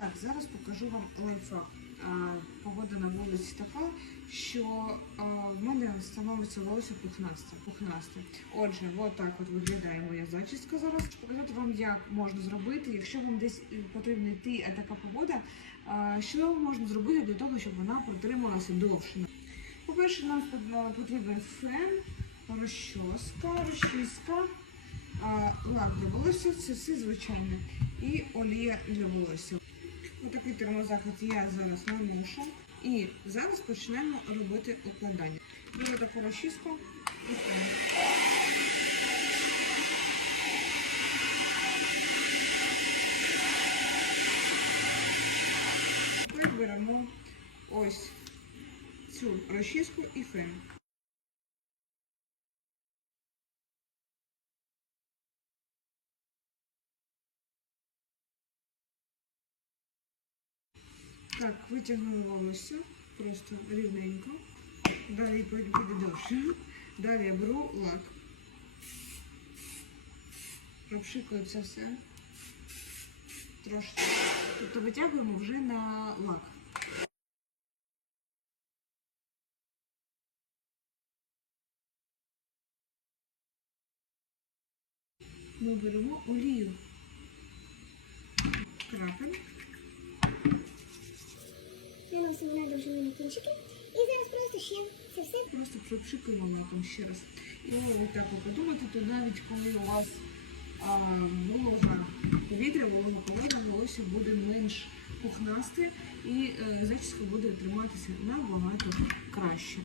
Так, зараз покажу вам лайфхак. Погода на вулиці така, що в мене становиться волосся пухнасте. пухнасте. Отже, от так от виглядає моя зачіска зараз. Показати вам, як можна зробити, якщо вам десь е, потрібно йти, така погода, що можна зробити для того, щоб вона протрималася довше. По-перше, нам потрібен фен, розчоска, розчіска, лак для волосся, це все звичайне, і олія для волосся. Отакий термозахід я зараз наношу. І зараз почнемо робити укладання. Беру таку розчіску і. Тепер ось цю розчіску і фен. Так, витягнули волосся просто рівненько. Далі піде довше. Далі я беру лак. Пропшикую це все. Трошки. Тобто витягуємо вже на лак. Ми беремо олію. Крапель. Наносимо на довжину кінчики. І зараз просто ще це все Просто пропшикуємо лаком ще раз. І ви так подумати, то навіть коли у вас а, волога повітря, волога повітря, волосся буде менш пухнасте і е, зачіска буде триматися набагато краще.